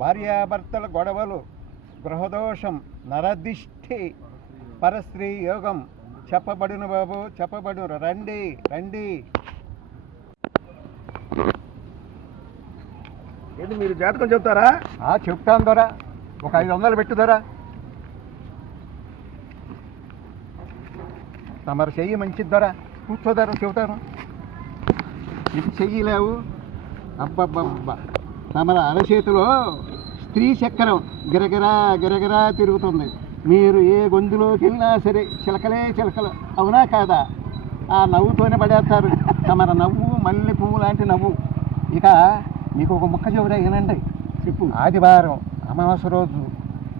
భార్యాభర్తల గొడవలు, గృహదోషం, నరదిష్టి, పరస్త్రీ యోగం చెప్పబడును బాబు, చెప్పబడును. రండి రండి. ఏంటి మీరు జాతకం చెప్తారా? చెప్తాను దొరా. ఒక 500 పెట్టుదరా. తమరు చెయ్యి మంచిది దొరా. కూర్చోదారు, చెబుతాను. ఇది చెయ్యలేవు. అబ్బబ్బబ్బా, తమర అరచేతిలో స్త్రీ చక్రం గిరగిరా గిరగిరా తిరుగుతుంది. మీరు ఏ గొంతులోకి వెళ్ళినా సరే చిలకలే చిలకలు. అవునా కాదా? ఆ నవ్వుతోనే పడేస్తారు. తమర నవ్వు మల్లె పువ్వు లాంటి నవ్వు. ఇక మీకు ఒక ముక్క చెబుతా వినండి. చెప్పు. ఆదివారం అమావాస్య రోజు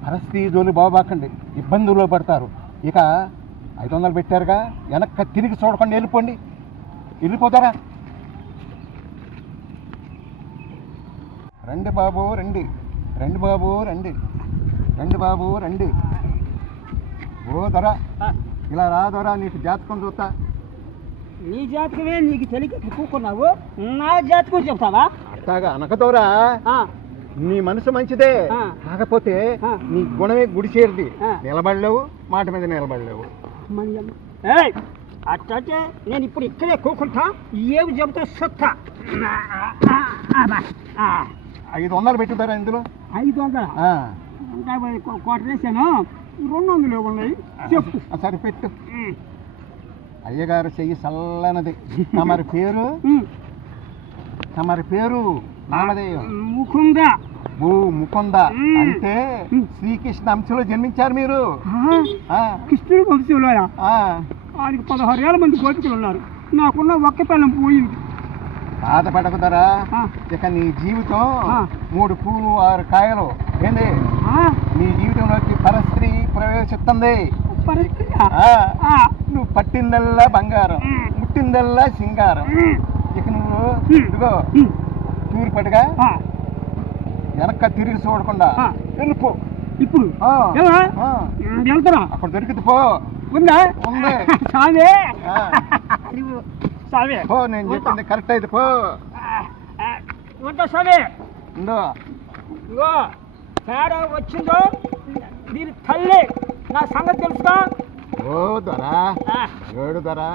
పరస్త్రీ జోలి బాబాకండి, ఇబ్బందుల్లో పడతారు. ఇక 500 పెట్టారుగా, వెనక్కి తిరిగి చూడకుండా వెళ్ళిపోండి. వెళ్ళిపోతారా? రండి బాబు రండి, రండి బాబు రండి, రండి బాబు రండి. ఓ దొరా, ఇలా రా దొరా, నీకు జాతకం చూస్తా. నీ జాతకమే నీకు తెలియక కూకున్నావు, నా జాతకం చెప్తావా? అట్లాగా అనకదోరా. నీ మనసు మంచిదే, కాకపోతే నీ గుణమే గుడి చేరిది. నిలబడలేవు, మాట మీద నిలబడలేవు. అట్టే నేను ఇప్పుడు ఇక్కడే కూకుంటా, ఏమి చెబుతా సొత్తా. 500 పెట్టుతారా ఇందులో? 500 కోట వేసాను, 200 ఉన్నాయి. చెప్పు. సరిపెట్టు. అయ్యగారు చెయ్యి చల్లనది. తమరి పేరు? తమరి పేరు నామదేయం. ముకుంద. ముకుంద అంటే శ్రీకృష్ణ అంశంలో జన్మించారు మీరు. కృష్ణుడి వంశంలో ఆయనకి 16,000 మంది గోపికలు ఉన్నారు. నాకున్న ఒక్క పిల్లం పోయింది. బాధపడకుదరా. ఇక నీ జీవితం 3 పూలు 6 కాయలు. ఏంది? నీ జీవితంలోకి పరస్త్రీ ప్రవేశిస్తుంది. నువ్వు పట్టిందల్లా బంగారం, ముట్టిందల్లా సింగారం. ఇక నువ్వు ఇదిగో తూర్పటిగా వెనక్క తిరిగి చూడకుండా వెళ్ళిపో. ఇప్పుడు అక్కడ దొరికితే పో. ఉందా? ఉంది. పో, నేను చెప్పింది కరెక్ట్ అయితే పో. ఉందో తేడా వచ్చిందో దీని తల్లి నా సంగతి తెలుసుగా. ఓ దొరా, ఏడు దొరా.